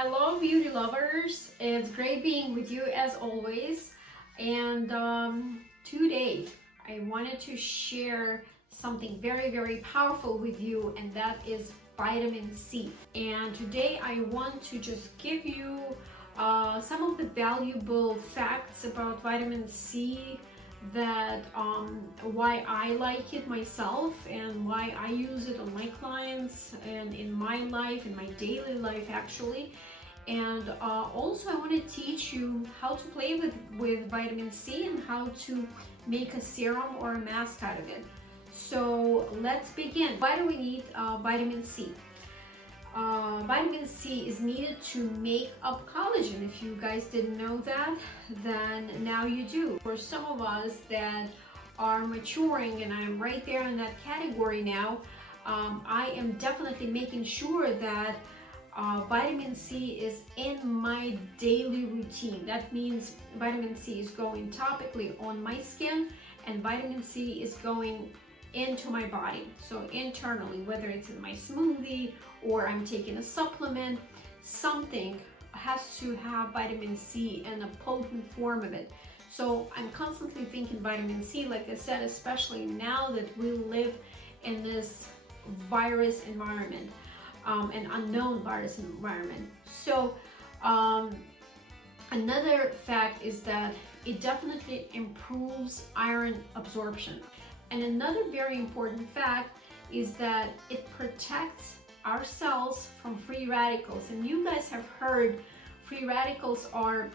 Hello beauty lovers, it's great being with you as always. And today I wanted to share something very powerful with you, and that is vitamin C. And today I want to just give you some of the valuable facts about vitamin C, that why I like it myself and why I use it on my clients and in my life, in my daily life actually. And also I want to teach you how to play with vitamin C and how to make a serum or a mask out of it. So let's begin. Why do we need vitamin C? Vitamin C is needed to make up collagen. If you guys didn't know that, then now you do. For some of us that are maturing, and I'm right there in that category now, I am definitely making sure that vitamin C is in my daily routine. That means vitamin C is going topically on my skin, and vitamin C is going into my body, so internally, whether it's in my smoothie or I'm taking a supplement, something has to have vitamin C in a potent form of it. So I'm constantly thinking vitamin C, like I said, especially now that we live in this virus environment, an unknown virus environment. So another fact is that it definitely improves iron absorption. And another very important fact is that it protects our cells from free radicals. And you guys have heard free radicals are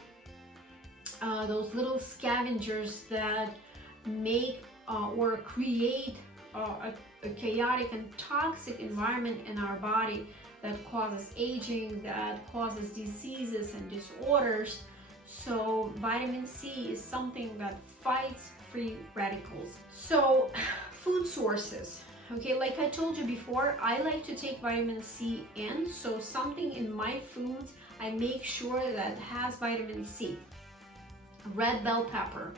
those little scavengers that make or create a chaotic and toxic environment in our body that causes aging, that causes diseases and disorders. So vitamin C is something that fights free radicals. So food sources, okay, like I told you before, I like to take vitamin C in, so something in my foods I make sure that has vitamin C. Red bell pepper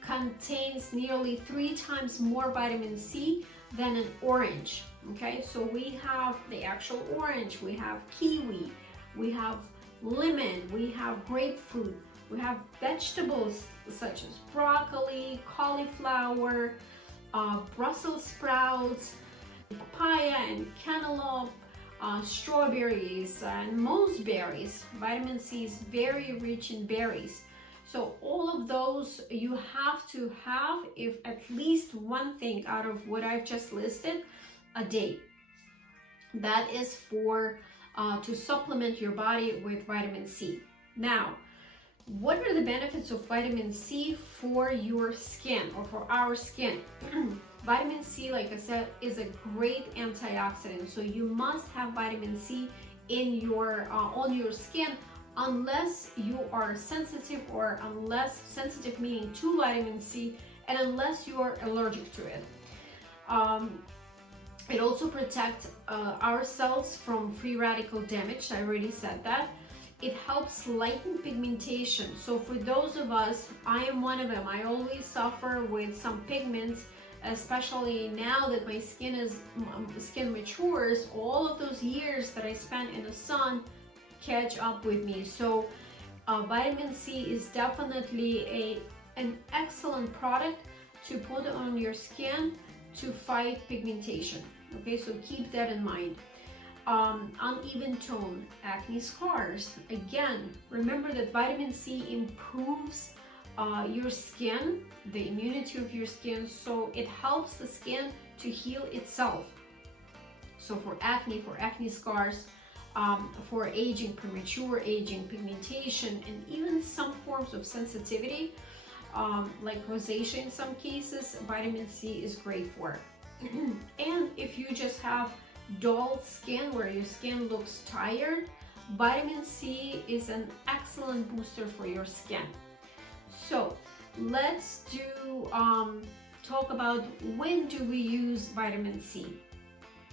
contains nearly 3 times more vitamin C than an orange. Okay, so we have the actual orange, we have kiwi, we have lemon, we have grapefruit, we have vegetables such as broccoli, cauliflower, Brussels sprouts, papaya and cantaloupe, strawberries and moseberries. Vitamin C is very rich in berries. So all of those you have to have, if at least one thing out of what I've just listed a day. That is for to supplement your body with vitamin C. Now, what are the benefits of vitamin C for your skin or for our skin? Vitamin C, like I said, is a great antioxidant, so you must have vitamin C in your on your skin, unless you are sensitive, or unless sensitive meaning to vitamin C, and unless you are allergic to it. It also protects our cells from free radical damage. I already said that. It helps lighten pigmentation. So for those of us, I am one of them. I always suffer with some pigments, especially now that my skin matures. All of those years that I spent in the sun catch up with me. So vitamin C is definitely an excellent product to put on your skin to fight pigmentation. Okay, so keep that in mind. Uneven tone, acne scars. Again, remember that vitamin C improves your skin, the immunity of your skin, so it helps the skin to heal itself. So for acne scars, for aging, premature aging, pigmentation, and even some forms of sensitivity, like rosacea in some cases, vitamin C is great for. And if you just have dull skin, where your skin looks tired, vitamin C is an excellent booster for your skin. So let's do talk about when do we use vitamin C.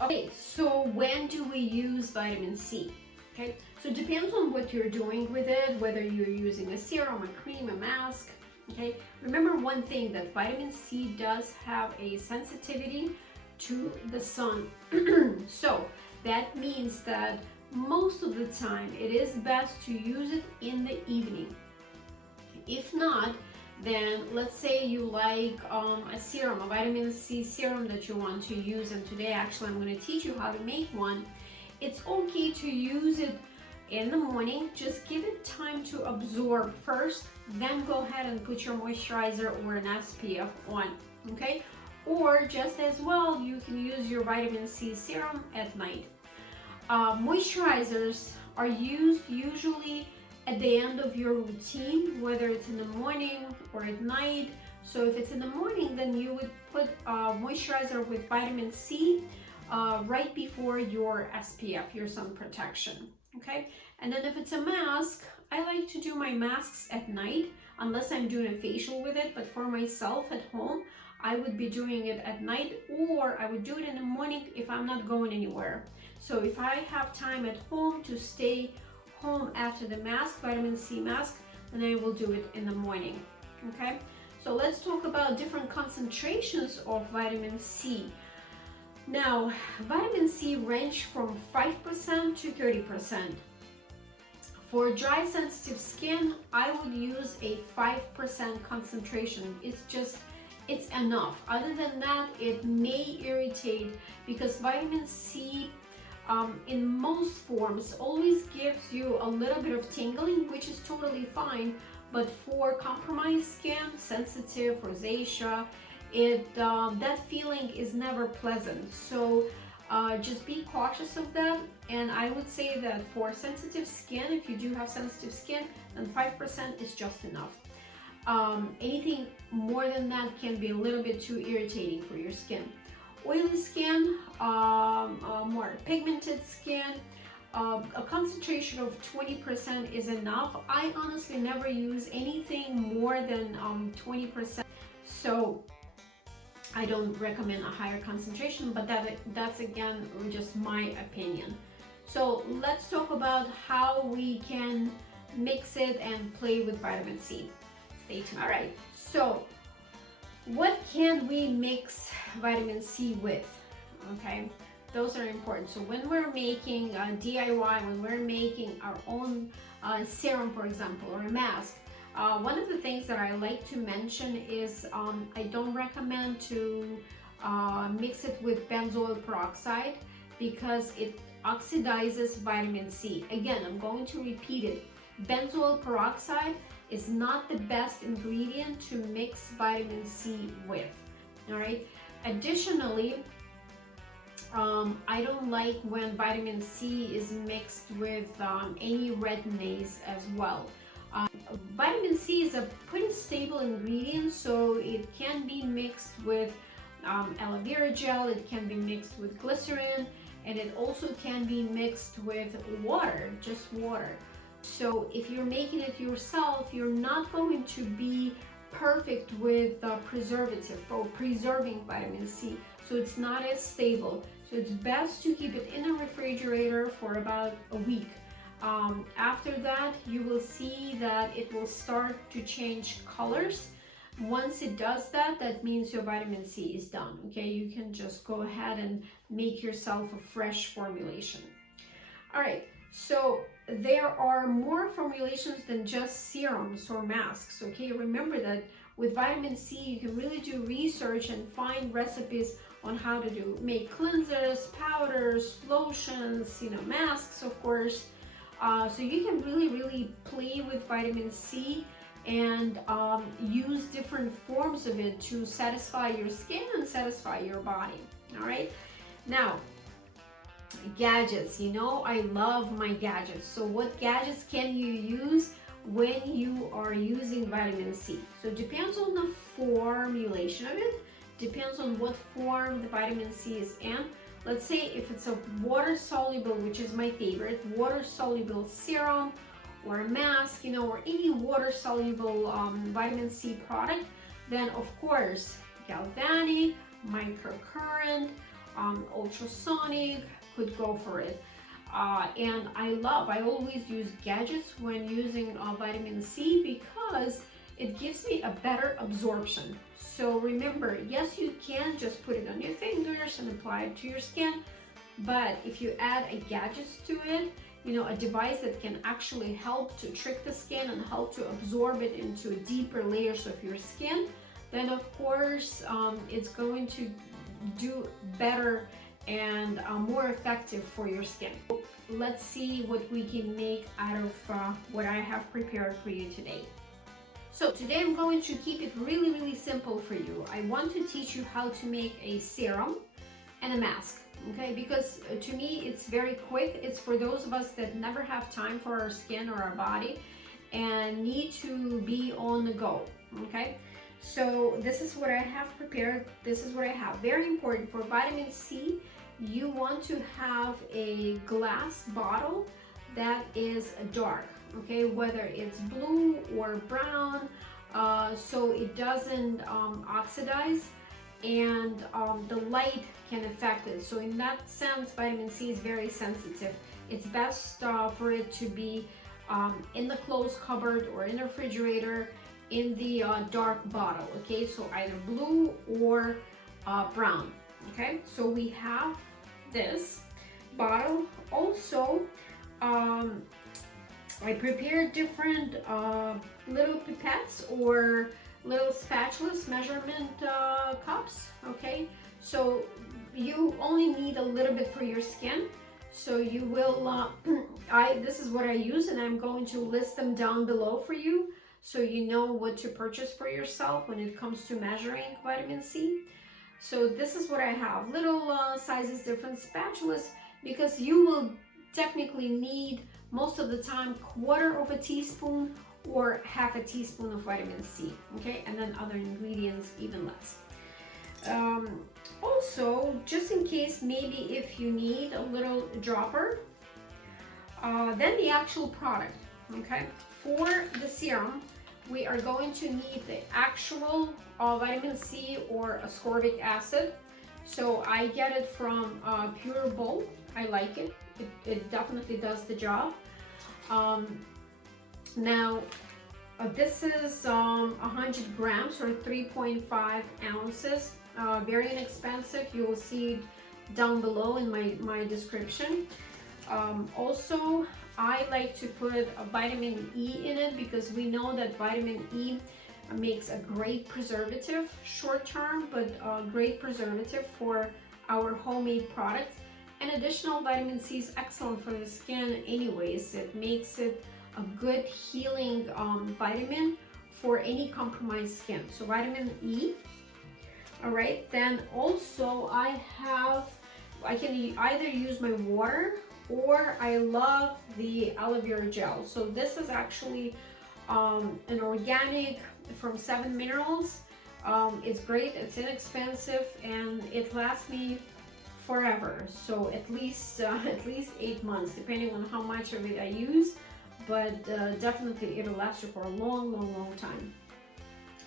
Okay, so when do we use vitamin C? Okay, so it depends on what you're doing with it, whether you're using a serum, a cream, a mask. Okay, remember one thing, that vitamin C does have a sensitivity to the sun. So that means that most of the time it is best to use it in the evening. If not, then let's say you like a serum, a vitamin C serum that you want to use, and today actually I'm going to teach you how to make one. It's okay to use it in the morning. Just give it time to absorb first, then go ahead and put your moisturizer or an SPF on, okay? Or just as well, you can use your vitamin C serum at night. Moisturizers are used usually at the end of your routine, whether it's in the morning or at night. So if it's in the morning, then you would put moisturizer with vitamin C right before your SPF, your sun protection, okay? And then if it's a mask, I like to do my masks at night, unless I'm doing a facial with it, but for myself at home, I would be doing it at night, or I would do it in the morning if I'm not going anywhere. So if I have time at home to stay home after the mask, vitamin C mask, then I will do it in the morning, okay? So let's talk about different concentrations of vitamin C. Now, vitamin C range from 5% to 30%. For dry sensitive skin, I would use a 5% concentration. It's enough. Other than that, it may irritate, because vitamin C in most forms always gives you a little bit of tingling, which is totally fine. But for compromised skin, sensitive, rosacea, that feeling is never pleasant. So just be cautious of that. And I would say that for sensitive skin, if you do have sensitive skin, then 5% is just enough. Anything more than that can be a little bit too irritating for your skin. Oily skin, more pigmented skin, a concentration of 20% is enough. I honestly never use anything more than 20%, so I don't recommend a higher concentration, but that's again just my opinion. So let's talk about how we can mix it and play with vitamin C. Stay tuned. All right, so what can we mix vitamin C with? Okay, those are important. So when we're making DIY, when we're making our own serum, for example, or a mask, one of the things that I like to mention is I don't recommend to mix it with benzoyl peroxide, because it oxidizes vitamin C. Again, I'm going to repeat it. Benzoyl peroxide is not the best ingredient to mix vitamin C with. All right. Additionally, I don't like when vitamin C is mixed with any retinase as well. Vitamin C is a pretty stable ingredient, so it can be mixed with aloe vera gel, it can be mixed with glycerin, and it also can be mixed with water, just water. So if you're making it yourself, you're not going to be perfect with preservative or preserving vitamin C, so it's not as stable. So it's best to keep it in the refrigerator for about a week. After that, you will see that it will start to change colors. Once it does that, that means your vitamin C is done. Okay, you can just go ahead and make yourself a fresh formulation. All right, so there are more formulations than just serums or masks. Okay, remember that with vitamin C, you can really do research and find recipes on how to make cleansers, powders, lotions, masks, of course. So you can really play with vitamin C and use different forms of it to satisfy your skin and satisfy your body. All right, now gadgets. I love my gadgets. So what gadgets can you use when you are using vitamin C? So it depends on the formulation of it, depends on what form the vitamin C is in. Let's say if it's a water-soluble, which is my favorite, water-soluble serum or a mask, or any water-soluble vitamin C product, then of course galvanic, microcurrent, ultrasonic could go for it. And I always use gadgets when using vitamin C, because it gives me a better absorption. So remember, yes, you can just put it on your fingers and apply it to your skin, But if you add a gadget to it, you know, a device that can actually help to trick the skin and help to absorb it into deeper layers of your skin, then of course it's going to do better and more effective for your skin. Let's see what we can make out of what I have prepared for you today. So today I'm going to keep it really simple for you. I want to teach you how to make a serum and a mask, okay? Because to me it's very quick. It's for those of us that never have time for our skin or our body and need to be on the go, okay? So this is what I have prepared. This is what I have. Very important for vitamin C, you want to have a glass bottle that is dark, okay, whether it's blue or brown, so it doesn't oxidize and the light can affect it. So in that sense, vitamin C is very sensitive. It's best for it to be in the closed cupboard or in the refrigerator in the dark bottle, okay? So either blue or brown, okay? So we have this bottle. Also, I prepared different little pipettes or little spatulas, measurement cups, okay? So you only need a little bit for your skin. So you will, this is what I use, and I'm going to list them down below for you so you know what to purchase for yourself when it comes to measuring vitamin C. So this is what I have, little sizes, different spatulas, because you will technically need most of the time 1/4 teaspoon or 1/2 teaspoon of vitamin C, okay? And then other ingredients even less. Also, just in case, maybe if you need a little dropper, then the actual product, okay? For the serum, we are going to need the actual vitamin C or ascorbic acid. So I get it from Pure Bowl. I like it. It definitely does the job. Now, this is 100 grams or 3.5 ounces. Very inexpensive. You will see it down below in my description. Also, I like to put a vitamin E in it because we know that vitamin E makes a great preservative, short term, but a great preservative for our homemade products. And additional vitamin C is excellent for the skin anyways. It makes it a good healing vitamin for any compromised skin. So vitamin E. All right, then also I can either use my water or I love the aloe vera gel. So this is actually an organic from 7 Minerals. It's great, it's inexpensive, and it lasts me forever. So at least 8 months, depending on how much of it I use, but definitely it'll last you for a long time.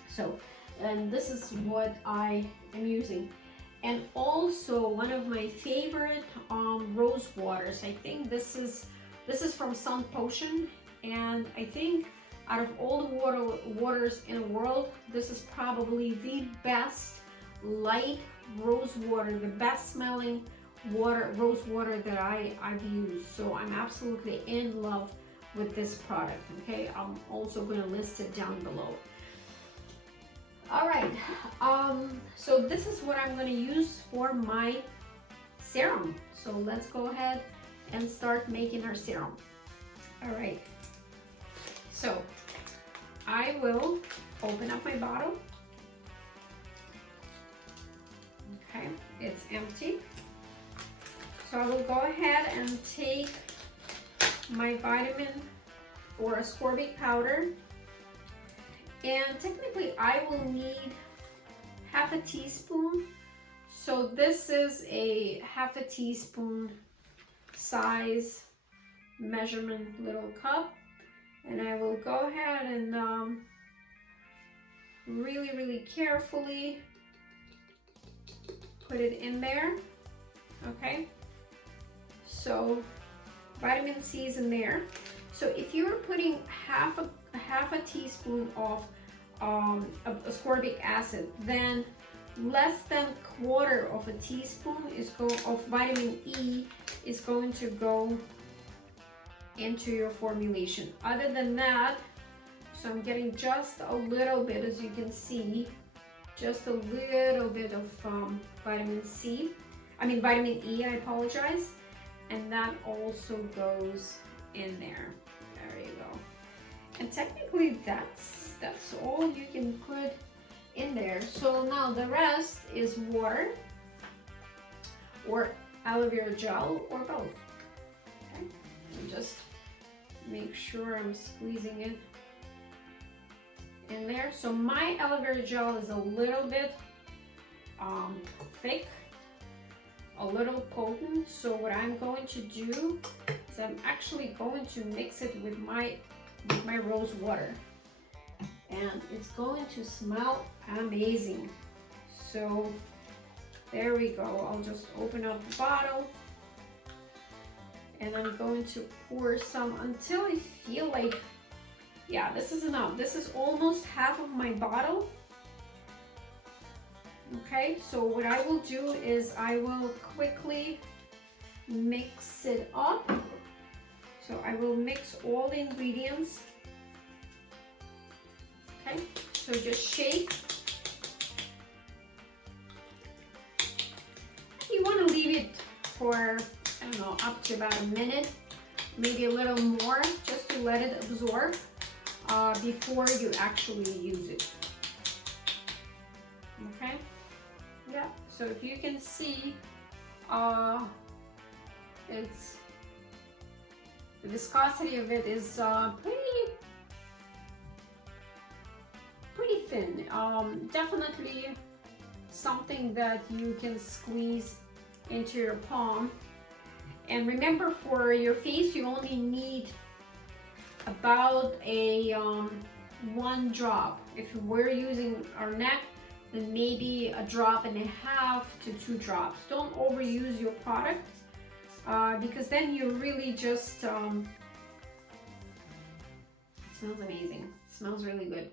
So, and this is what I am using. And also one of my favorite rose waters. I think this is from Sun Potion, and I think out of all the waters in the world, this is probably the best light rose water, the best smelling rose water that I've used. So I'm absolutely in love with this product, okay? I'm also going to list it down below. All right, so this is what I'm going to use for my serum. So let's go ahead and start making our serum. All right, so I will open up my bottle. Okay, it's empty. So I will go ahead and take my vitamin or ascorbic powder. And technically I will need 1/2 teaspoon. So this is a 1/2 teaspoon size measurement little cup. And I will go ahead and really carefully put it in there. Okay. So vitamin C is in there. So if you're putting half a teaspoon of ascorbic acid, then less than quarter of a teaspoon of vitamin E is going to go into your formulation. Other than that, so I'm getting just a little bit, as you can see, just a little bit of vitamin E, I apologize. And that also goes in there. There you go. And technically that's all you can put in there. So now the rest is water or aloe vera gel or both. Okay, and just make sure I'm squeezing it in there. So my aloe vera gel is a little bit thick, a little potent. So what I'm going to do is I'm actually going to mix it with my rose water, and it's going to smell amazing. So there we go. I'll just open up the bottle and I'm going to pour some until I feel like, yeah, this is enough. This is almost half of my bottle. Okay, so what I will do is I will quickly mix it up. So I will mix all the ingredients. Okay, so just shake. You want to leave it for, I don't know, up to about a minute, maybe a little more, just to let it absorb before you actually use it. Okay, yeah, so if you can see, it's the viscosity of it is pretty thin. Definitely something that you can squeeze into your palm. And remember, for your face, you only need about a 1 drop. If we're using our neck, then maybe a drop and a half to 2 drops. Don't overuse your product. Because then you really just, it smells amazing. It smells really good.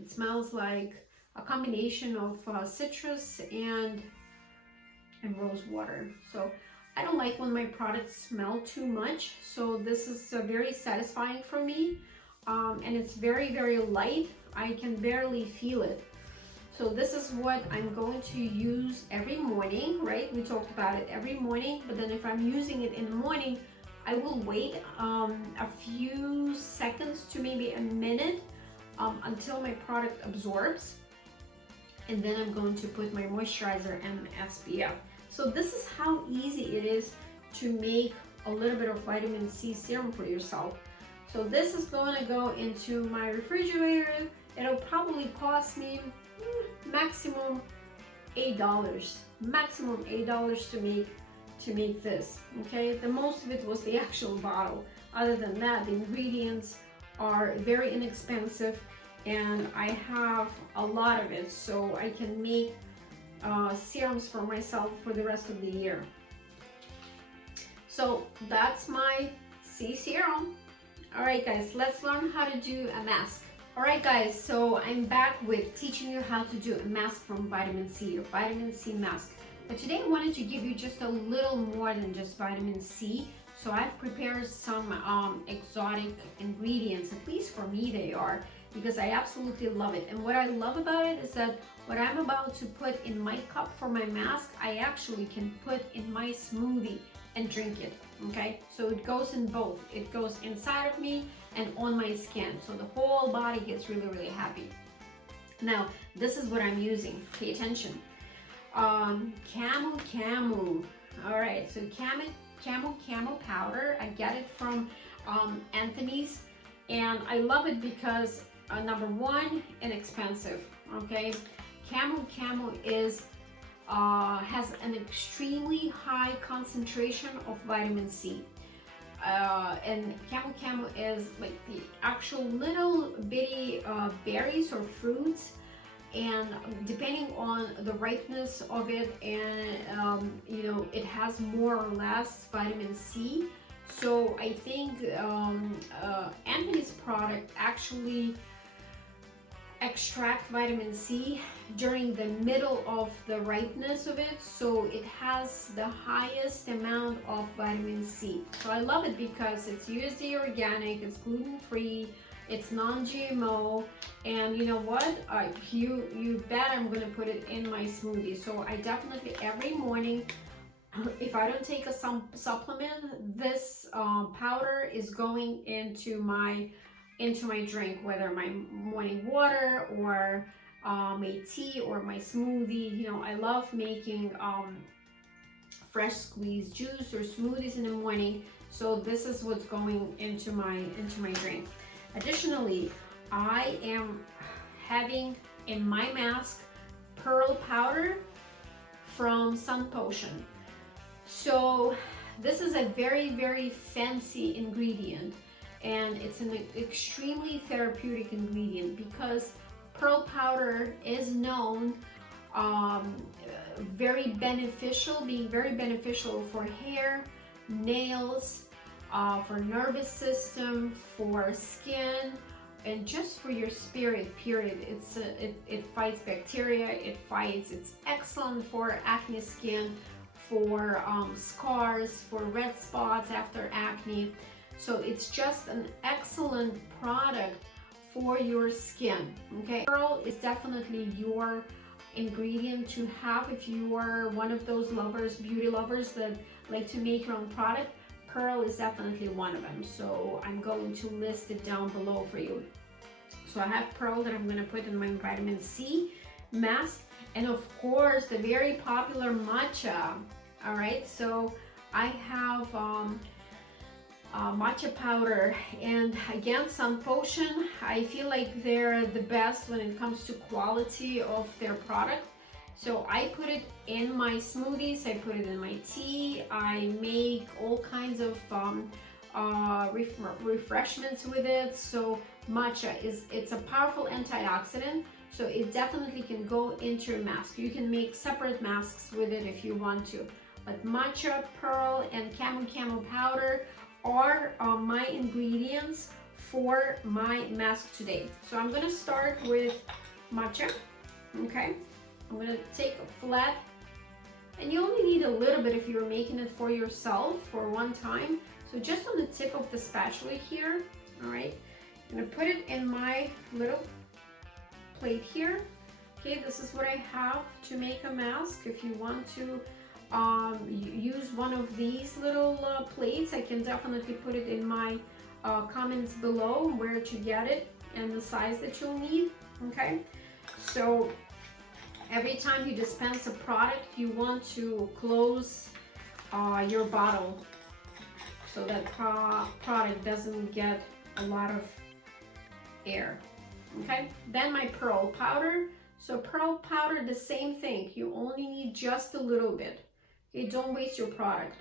It smells like a combination of citrus and rose water. So I don't like when my products smell too much. So this is very satisfying for me. And it's very, very light. I can barely feel it. So this is what I'm going to use every morning, right? We talked about it every morning, but then if I'm using it in the morning, I will wait a few seconds to maybe a minute until my product absorbs. And then I'm going to put my moisturizer and SPF. So this is how easy it is to make a little bit of vitamin C serum for yourself. So this is going to go into my refrigerator. It'll probably cost me maximum $8, maximum $8 to make this. Okay, the most of it was the actual bottle. Other than that, the ingredients are very inexpensive, and I have a lot of it, so I can make serums for myself for the rest of the year. So that's my C serum. All right, guys, let's learn how to do a mask. Alright guys, so I'm back with teaching you how to do a mask from vitamin C, or vitamin C mask. But today I wanted to give you just a little more than just vitamin C. So I've prepared some exotic ingredients, at least for me they are, because I absolutely love it. And what I love about it is that what I'm about to put in my cup for my mask, I actually can put in my smoothie and drink it, okay? So it goes in both. It goes inside of me and on my skin, so the whole body gets really, really happy. Now, this is what I'm using. Pay attention. Camu. All right, so camu powder. I get it from Anthony's, and I love it because number one, inexpensive. Okay, camu is has an extremely high concentration of vitamin C. And camu is like the actual little bitty berries or fruits, and depending on the ripeness of it, and you know, it has more or less vitamin C. So I think Anthony's product actually extract vitamin C during the middle of the ripeness of it, so it has the highest amount of vitamin C. So I love it because it's USDA organic, it's gluten-free, it's non-GMO, and you know what? You bet I'm gonna put it in my smoothie. So I definitely every morning, if I don't take a supplement, this powder is going into my drink, whether my morning water or my tea or my smoothie. You know, I love making fresh squeezed juice or smoothies in the morning. So this is what's going into my drink. Additionally, I am having in my mask pearl powder from Sun Potion. So this is a very, very fancy ingredient, and it's an extremely therapeutic ingredient because pearl powder is known being very beneficial for hair, nails, for nervous system, for skin, and just for your spirit, period. It fights bacteria, it's excellent for acne skin, for scars, for red spots after acne. So it's just an excellent product for your skin, okay? Pearl is definitely your ingredient to have if you are one of those lovers, beauty lovers that like to make your own product. Pearl is definitely one of them, so I'm going to list it down below for you. So I have pearl that I'm going to put in my vitamin C mask, and of course the very popular matcha. All right, so I have matcha powder, and again, Sun Potion, I feel like they're the best when it comes to quality of their product. So I put it in my smoothies, I put it in my tea, I make all kinds of refreshments with it. So matcha it's a powerful antioxidant, so it definitely can go into your mask. You can make separate masks with it if you want to, but matcha, pearl, and camel powder are my ingredients for my mask today. So I'm gonna start with matcha, okay? I'm gonna take a flat, and you only need a little bit if you're making it for yourself for one time. So just on the tip of the spatula here, all right? I'm gonna put it in my little plate here. Okay, this is what I have to make a mask. If you want to use one of these little plates, I can definitely put it in my comments below where to get it and the size that you'll need, okay? So every time you dispense a product, you want to close your bottle so that product doesn't get a lot of air, okay? Then my pearl powder. So pearl powder, the same thing. You only need just a little bit. Okay, don't waste your product.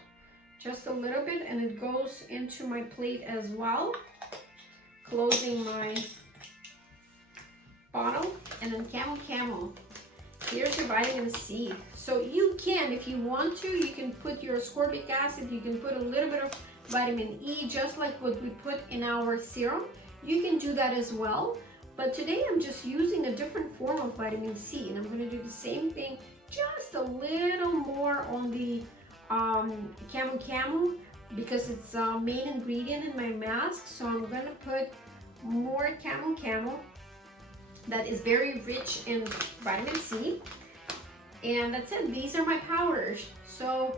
Just a little bit, and it goes into my plate as well. Closing my bottle, and then camel. Here's your vitamin C. So you can, if you want to, you can put your ascorbic acid, you can put a little bit of vitamin E, just like what we put in our serum. You can do that as well. But today I'm just using a different form of vitamin C, and I'm going to do the same thing, just a little more on the camel because it's a main ingredient in my mask. So I'm going to put more camel that is very rich in vitamin C, and that's it. These are my powders. So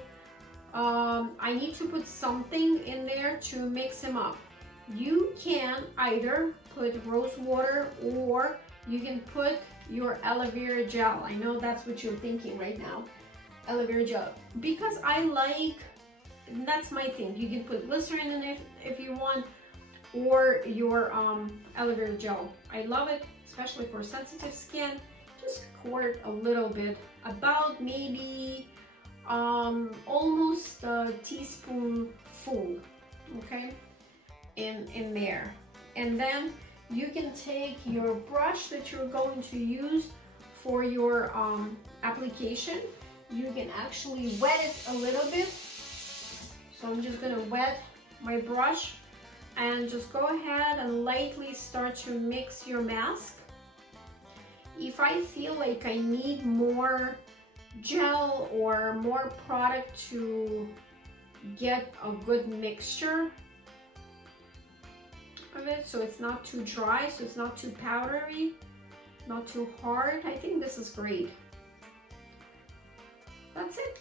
I need to put something in there to mix them up. You can either put rose water, or you can put your aloe vera gel. I know that's what you're thinking right now, aloe vera gel, because I like, that's my thing. You can put glycerin in it if you want, or your aloe vera gel. I love it, especially for sensitive skin. Just squirt a little bit, about maybe almost a teaspoon full, okay, in there. And then you can take your brush that you're going to use for your application. You can actually wet it a little bit. So I'm just gonna wet my brush and just go ahead and lightly start to mix your mask. if I feel like I need more gel or more product to get a good mixture of it, so it's not too dry, so it's not too powdery, not too hard, I think this is great. That's it.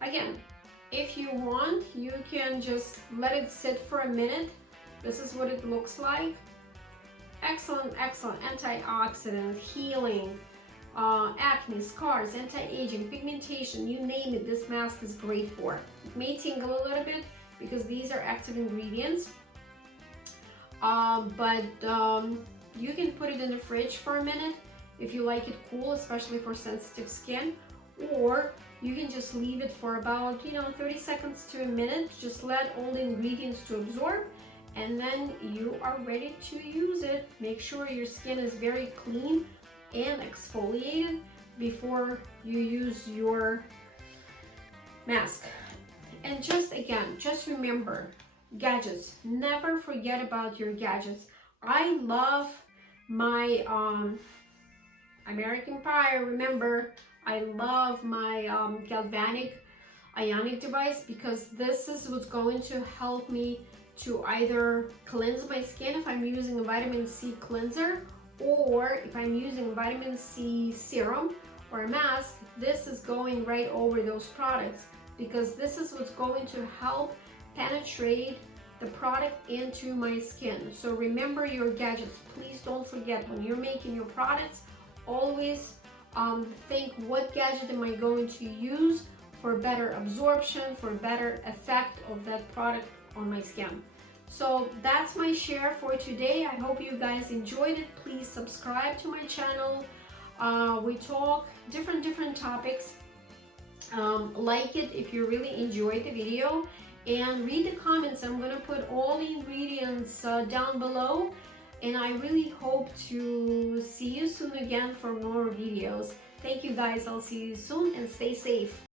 Again, if you want, you can just let it sit for a minute. This is what it looks like. Excellent, excellent antioxidant, healing, acne, scars, anti-aging, pigmentation, you name it, this mask is great for. It may tingle a little bit because these are active ingredients, but you can put it in the fridge for a minute if you like it cool, especially for sensitive skin, or you can just leave it for about 30 seconds to a minute. Just let all the ingredients to absorb, and then you are ready to use it. Make sure your skin is very clean and exfoliated before you use your mask. And just remember, gadgets, never forget about your gadgets. I love my American Pie, remember, I love my galvanic ionic device, because this is what's going to help me to either cleanse my skin if I'm using a vitamin C cleanser, or if I'm using a vitamin C serum or a mask. This is going right over those products, because this is what's going to help penetrate the product into my skin. So remember your gadgets. Please don't forget, when you're making your products, always think, what gadget am I going to use for better absorption, for better effect of that product on my skin. So that's my share for today. I hope you guys enjoyed it. Please subscribe to my channel. We talk different topics. Like it if you really enjoyed the video, and read the comments. I'm gonna put all the ingredients down below, and I really hope to see you soon again for more videos. Thank you guys, I'll see you soon, and stay safe.